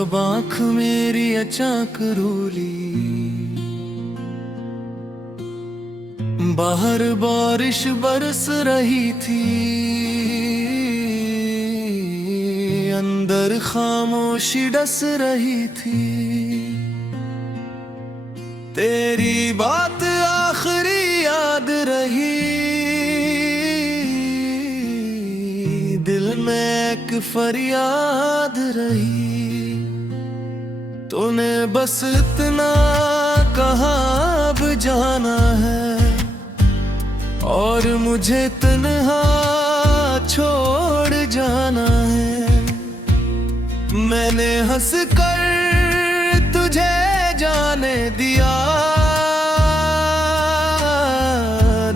जब आँख मेरी अचानक रूली, बाहर बारिश बरस रही थी, अंदर खामोशी डस रही थी। तेरी बात आखिरी याद रही, दिल में एक फरियाद रही। तूने बस इतना कहा अब जाना है, और मुझे तन्हा छोड़ जाना है। मैंने हंस कर तुझे जाने दिया,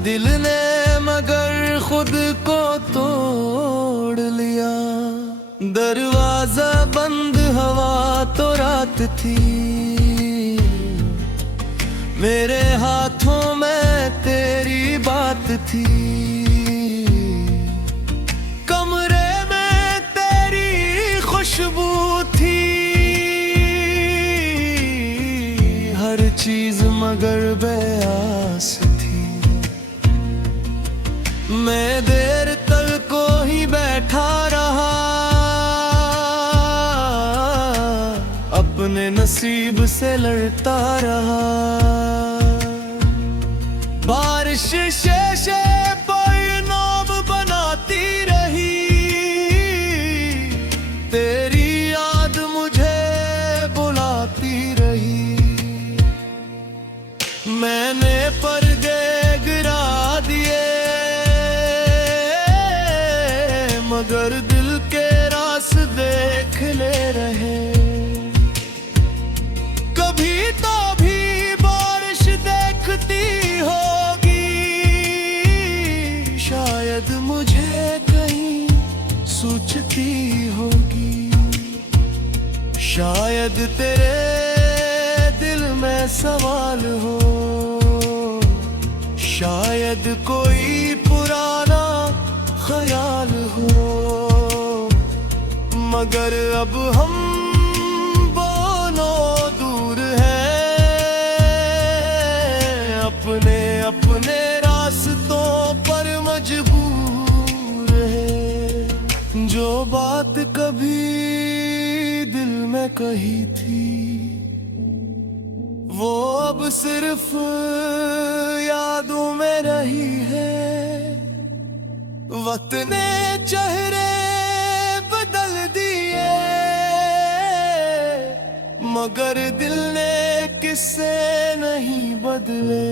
दिल ने मगर खुद को तोड़ लिया। दरवाजा बंद, हवा तो रात थी, मेरे हाथों में तेरी बात थी। कमरे में तेरी खुशबू थी, हर चीज मगर बेआस थी। मैं देर तक को ही बैठा रहा, अपने नसीब से लड़ता रहा। बारिश शेषे पयनोब बनाती रही, तेरी याद मुझे बुलाती रही। मैंने पर्दे गिरा दिए, मगर दिल के रास देख ले रहे। कभी तो भी बारिश देखती होगी, शायद मुझे कहीं सोचती होगी। शायद तेरे दिल में सवाल हो, शायद कोई पुराना ख्याल हो। मगर अब हम दोनों दूर हैं, अपने अपने रास्तों पर मजबूर है। जो बात कभी दिल में कही थी, वो अब सिर्फ यादों में रही है। वक्त ने चेहरे बदल दिए, मगर दिल ने किससे नहीं बदले।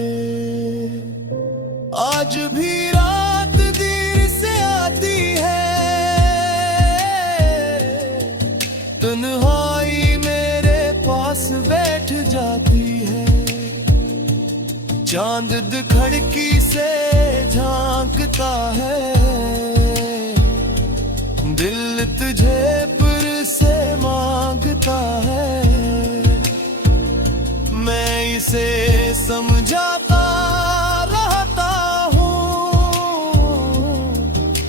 आज भी रात देर से आती है, तन्हाई मेरे पास बैठ जाती है। चांद खिड़की से झांकता है, दिल तुझे फिर से मांगता है। मैं इसे समझाता रहता हूँ,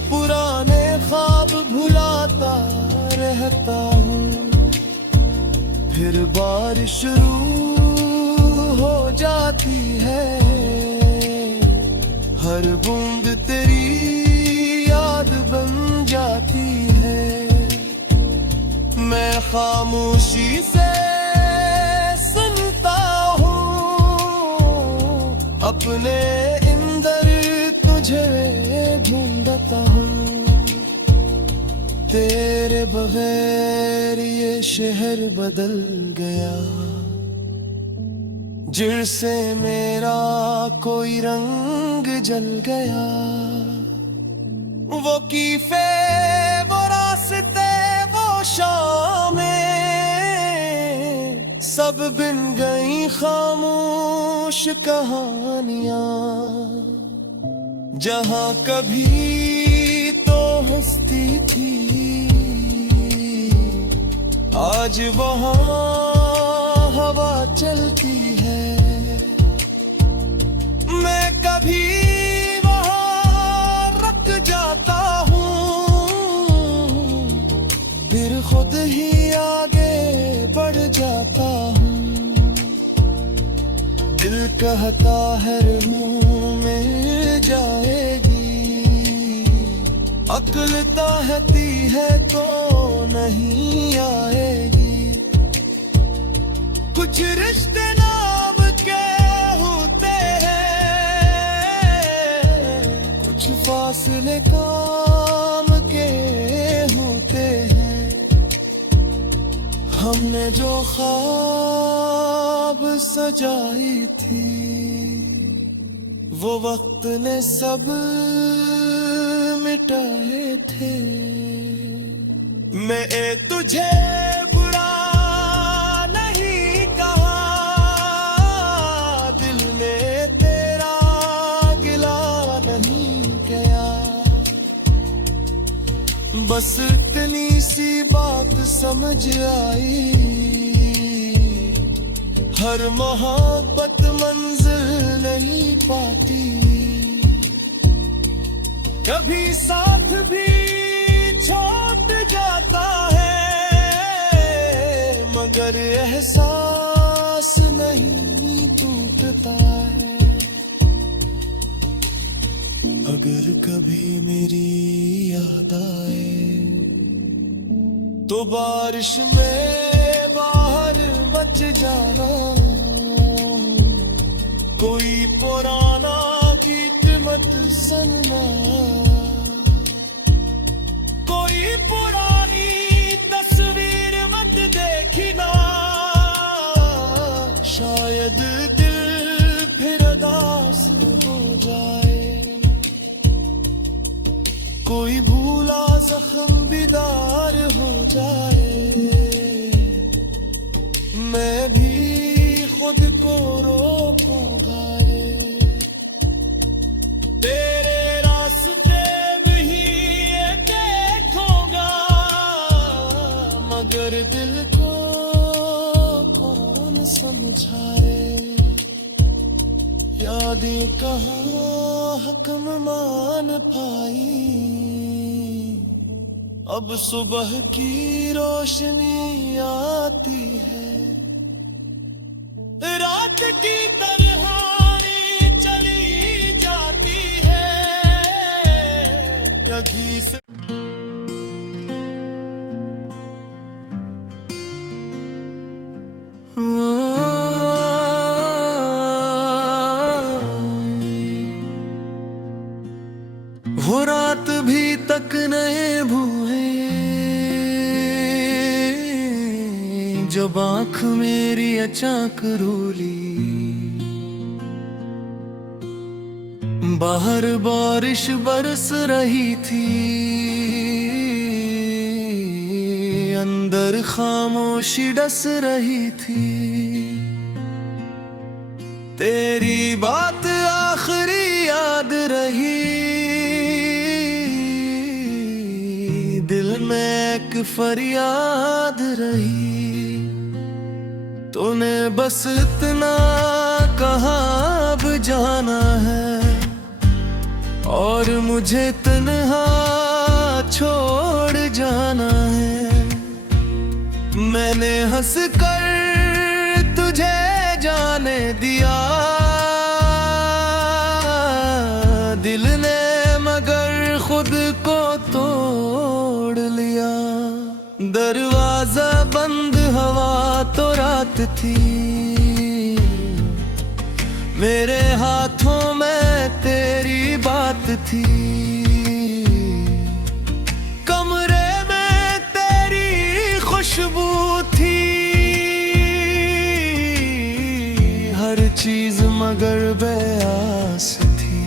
पुराने ख्वाब भुलाता रहता हूँ। फिर बारिश शुरू हो जाती है, हर बूंद तेरी याद बन जाती है। मैं खामोशी से सुनता हूँ, अपने अंदर तुझे ढूंढता हूँ। तेरे बगैर ये शहर बदल गया, जिससे मेरा कोई रंग जल गया। वो कीफे, वो रास्ते, वो शामें, सब बिन गई खामोश कहानियां। जहां कभी तो हंसती थी, आज वहां हवा चलती है। मैं कभी वहां रुक जाता हूँ, फिर खुद ही आगे जाता हूँ। दिल कहता है रूह मिल जाएगी, अक्ल कहती है तो नहीं आएगी। कुछ रिश्ते नाम के होते हैं, कुछ फासले काम के होते हैं। हमने जो ख्वाब सजाई थी, वो वक्त ने सब मिटाए थे। मैं तुझे बुरा नहीं कहा, दिल ने तेरा गिला नहीं किया। बस इतनी सी बात समझ आई, हर मोहब्बत मंजिल नहीं पाती। कभी साथ भी छूट जाता है, मगर एहसास नहीं टूटता है। अगर कभी मेरी याद आए तो बारिश में बाहर मच जाना, कोई पुराना गीत मत सुनना, कोई पुरानी तस्वीर मत देखना। शायद दिल फिर उदास हो जाए, कोई भूला जख्म बेदार हो जाए। मैं भी खुद को रोकूंगा, तेरे रास्ते में ही ये देखूंगा, मगर दिल को कौन समझाए। यादें कहाँ हक्म मान पाई, अब सुबह की रोशनी आती है, रात की तन्हाई चली जाती है। कभी से वो रात भी तक नहीं भूले, जब आँख मेरी अचानक रूली। बाहर बारिश बरस रही थी, अंदर खामोशी डस रही थी। तेरी बात आखिरी याद रही, दिल में एक फरियाद रही। तूने बस इतना कहा अब जाना है, और मुझे तन्हा छोड़ जाना है। मैंने हंस कर तुझे जाने दिया, दिल ने मगर खुद को तोड़ लिया। दरवाजा बंद, हवा तो रात थी, मेरे हाथों में तेरी बात थी। कमरे में तेरी खुशबू थी, हर चीज मगर बेआस थी।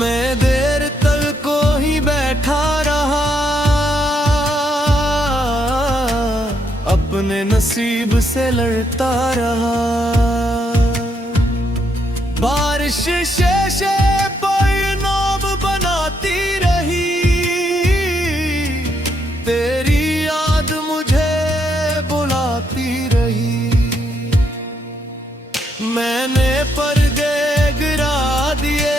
मैं देर तक को ही बैठा रहा, अपने नसीब से लड़ता रहा। बारिश शेषे परिणाम बनाती रही, तेरी याद मुझे बुलाती रही। मैंने पर्दे गिरा दिए,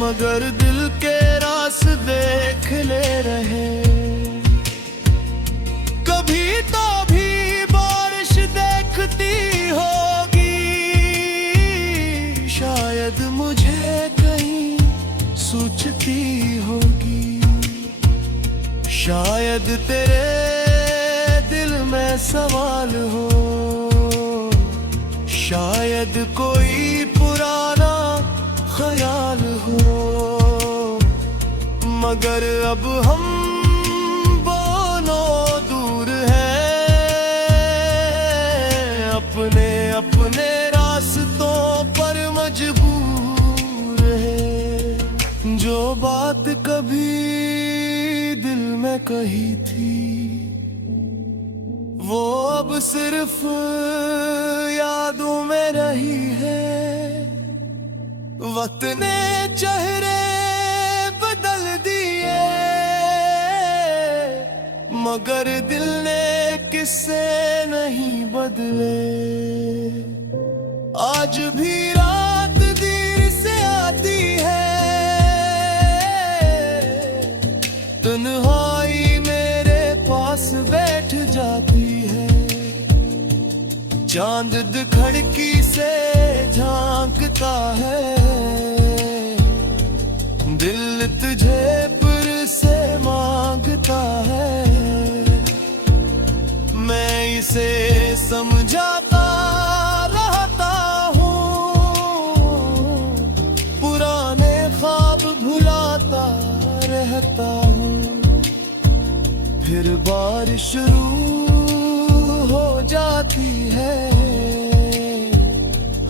मगर दिल के रास देख ले रहे। सोचती होगी। शायद तेरे दिल में सवाल हो, शायद कोई पुराना ख्याल हो, मगर अब हम दोनों दूर हैं, अपने अपने रास्तों पर मजबूर हैं। जो बात कभी दिल में कही थी, वो अब सिर्फ यादों में रही है। वक्त ने चेहरे बदल दिए, मगर दिल ने किस्से नहीं बदले। आज भी रात देर से आती है, तन्हाई मेरे पास बैठ जाती है। चांद खिड़की से झांकता है, दिल तुझे फिर से मांगता है। मैं इसे समझाता रहता हूँ, पुराने ख्वाब भुलाता रहता हूँ। फिर बारिश शुरू हो जाती है,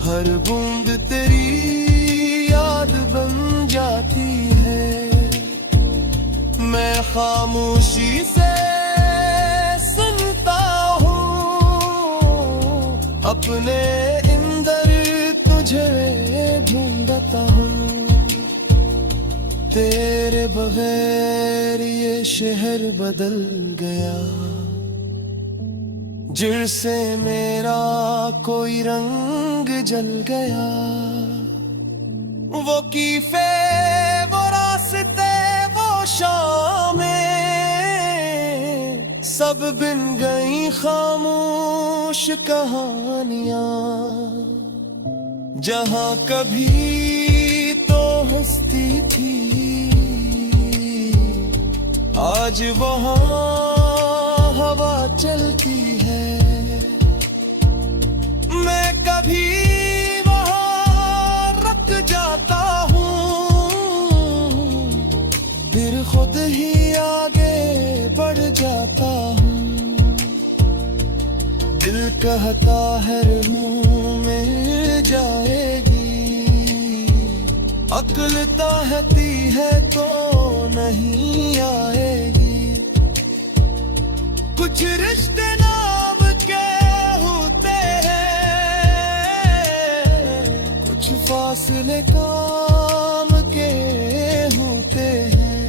हर बूंद तेरी याद बन जाती है। मैं खामोशी से सुनता हूँ, अपने अंदर तुझे ढूंढता हूँ। तेरे बगैर ये शहर बदल गया, जिससे मेरा कोई रंग जल गया। वो कीफे, वो रास्ते, वो शामें सब बिन गई खामोश कहानियां। जहां कभी तो हंसती थी, आज वहां हवा चलती है। मैं कभी वहां रुक जाता हूँ, फिर खुद ही आगे बढ़ जाता हूँ। दिल कहता है रूह मिल जाएगी, अक्ल चाहती है तो नहीं आएगी। कुछ रिश्ते नाम के होते हैं, कुछ फासले काम के होते हैं।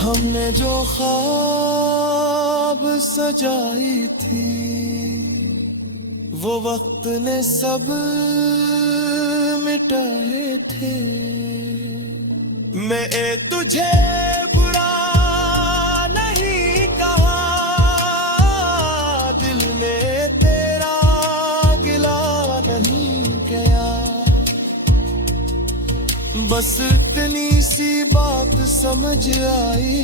हमने जो ख्वाब सजाई थी, वो वक्त ने सब मिटाए थे। मैं तुझे बुरा नहीं कहा, दिल ने तेरा गिला नहीं किया। बस इतनी सी बात समझ आई,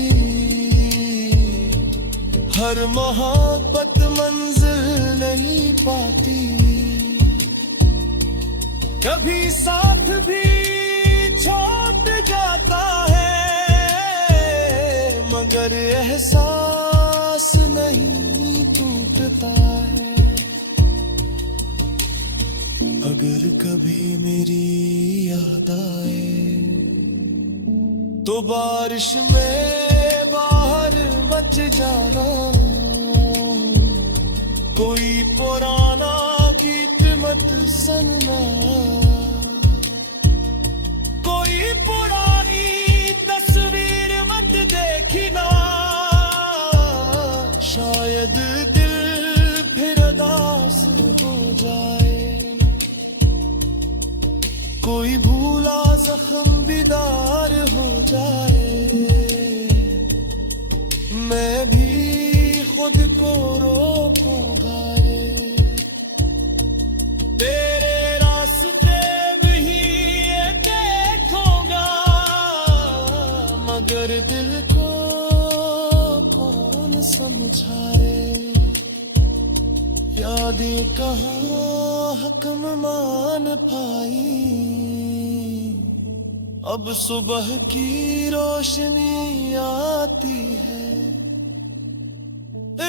हर मोहब्बत मंजिल नहीं पाती। कभी साथ भी छूट जाता है, मगर एहसास नहीं टूटता है। अगर कभी मेरी याद आए, तो बारिश में बाहर मच जाना। कोई पुराना गीत मत सुनना, कोई पुरानी तस्वीर मत देखना। शायद दिल फिर उदास हो जाए, कोई भूला जख्म बेदार हो जाए। मैं भी खुद को रोकूंगा, तेरे रास्ते में ही ये देखूंगा। मगर दिल को कौन समझाए, यादें कहाँ हकम मान पाई। अब सुबह की रोशनी आती है,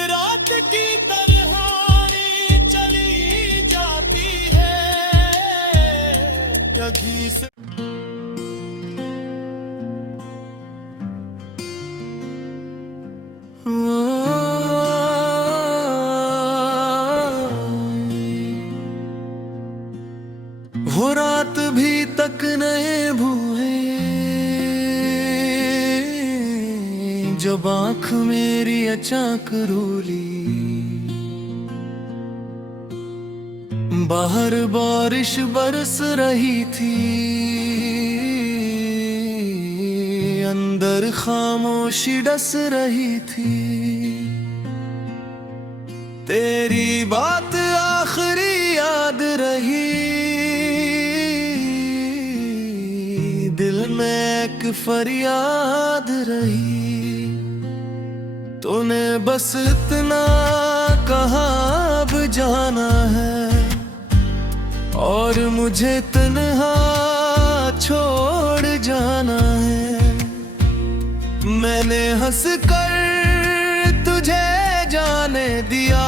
रात की तन्हाई चली जाती है, कभी से वो रात भी तक नए भूले, जब आँख मेरी अचानक रूली। बाहर बारिश बरस रही थी, अंदर खामोशी डस रही थी। तेरी बात आखिरी याद रही, दिल में एक फरियाद रही। तूने बस इतना कहा अब जाना है, और मुझे तन्हा छोड़ जाना है। मैंने हंस कर तुझे जाने दिया,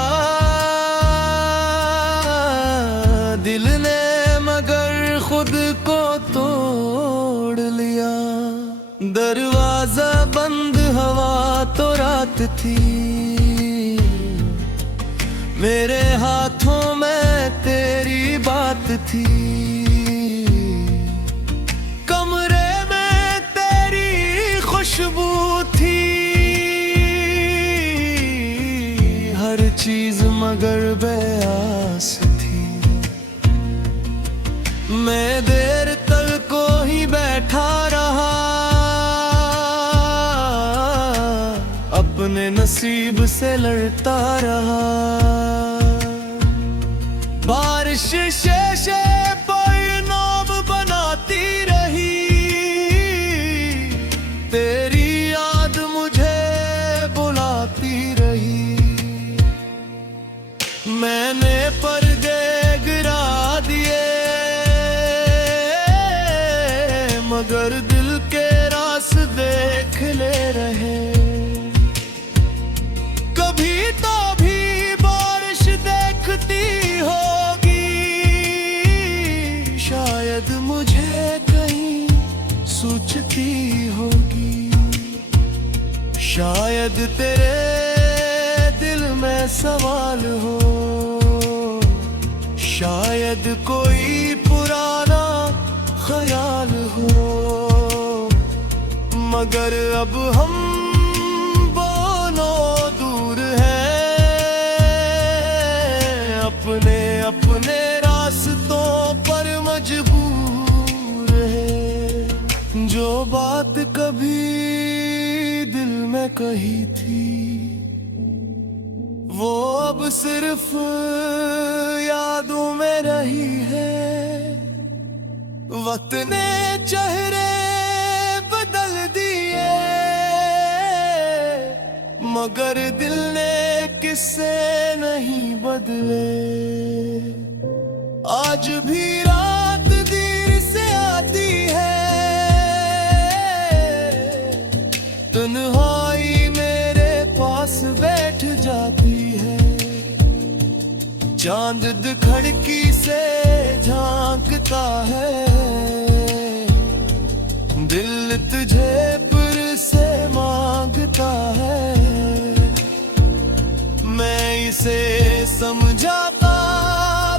दिल ने मगर खुद को तोड़ लिया। दरवाजा बंद, हवा तो रात थी, मेरे हाथों में तेरी बात थी। कमरे में तेरी खुशबू थी, हर चीज मगर बेआस थी। मैं देर तक को ही बैठा रहा, अपने नसीब से लड़ता रहा। बारिश शेषे पर नाम बनाती रही, तेरी याद मुझे बुलाती रही। मैंने पर्दे गिरा दिए, मगर दिल के रास देख ले रहे। कभी तो भी बारिश देखती होगी, शायद मुझे कहीं सोचती होगी। शायद तेरे दिल में सवाल हो, शायद कोई पुराना ख्याल हो। मगर अब हम दोनों दूर हैं, अपने अपने रास्तों पर मजबूर है। जो बात कभी दिल में कही थी, वो अब सिर्फ यादों में रही है। वक्त ने चेहरे बदल दिए, मगर दिल ने किससे नहीं बदले। आज भी रात देर से आती है, तन्हाई मेरे पास बैठ जाती है। चांद खिड़की से झांकता है, दिल तुझे फिर से मांगता है। मैं इसे समझाता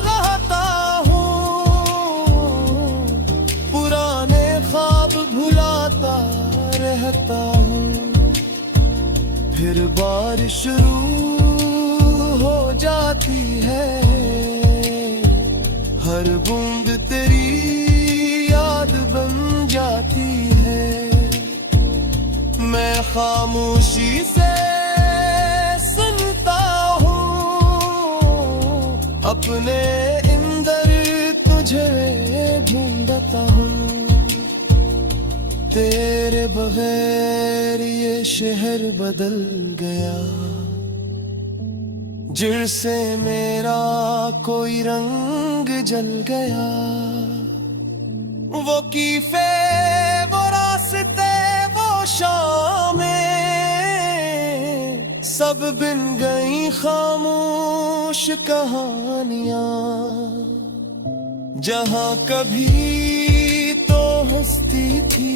रहता हूँ, पुराने ख्वाब भुलाता रहता हूँ। फिर बारिश शुरू हो जाती है, हर बूंद तेरी याद बन जाती है। मैं खामोशी से सुनता हूँ, अपने अंदर तुझे ढूंढता हूँ। तेरे बगैर ये शहर बदल गया, जिर से मेरा कोई रंग जल गया। वो कीफे, वो रास्ते, वो शामें सब बिन गई खामोश कहानियां। जहां कभी तो हंसती थी,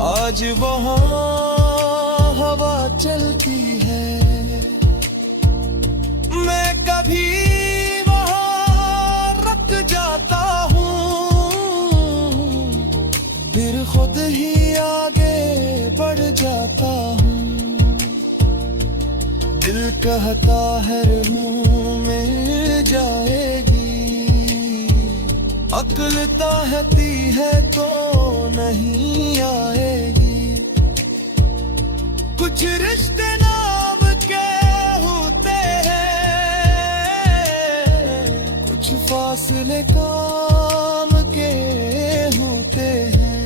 आज वहां हवा चलती है। मैं कभी वहां रुक जाता हूँ, फिर खुद ही आगे बढ़ जाता हूँ। दिल कहता है रूह मिल जाएगी, अक्ल कहती है तो नहीं आएगी। कुछ रिश्ते नाम के होते हैं, कुछ फासले काम के होते हैं।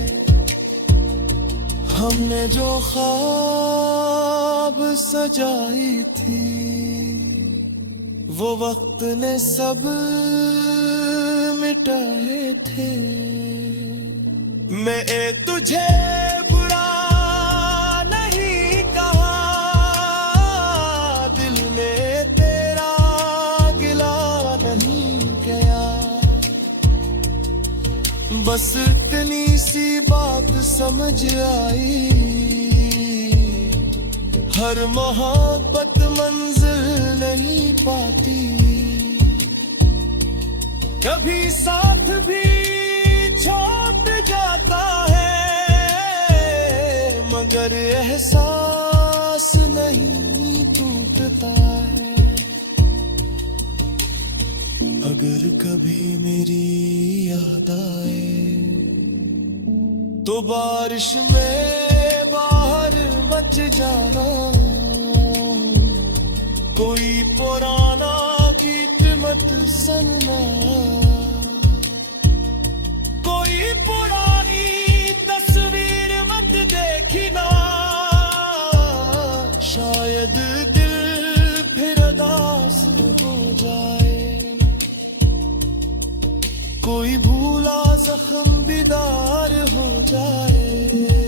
हमने जो ख्वाब सजाई थी, वो वक्त ने सब मिटाए थे। मैं तुझे बुरा नहीं कहा, दिल ने तेरा गिला नहीं किया। बस इतनी सी बात समझ आई, हर मोहब्बत मंजिल नहीं पाती। कभी साथ भी छूट जाता है, मगर एहसास नहीं टूटता है। अगर कभी मेरी याद आए तो बारिश में बाहर मच जाना। कोई पुराना गीत मत सुनना, कोई पुरानी तस्वीर मत देखना। शायद दिल फिर उदास हो जाए, कोई भूला जख्म बेदार हो जाए।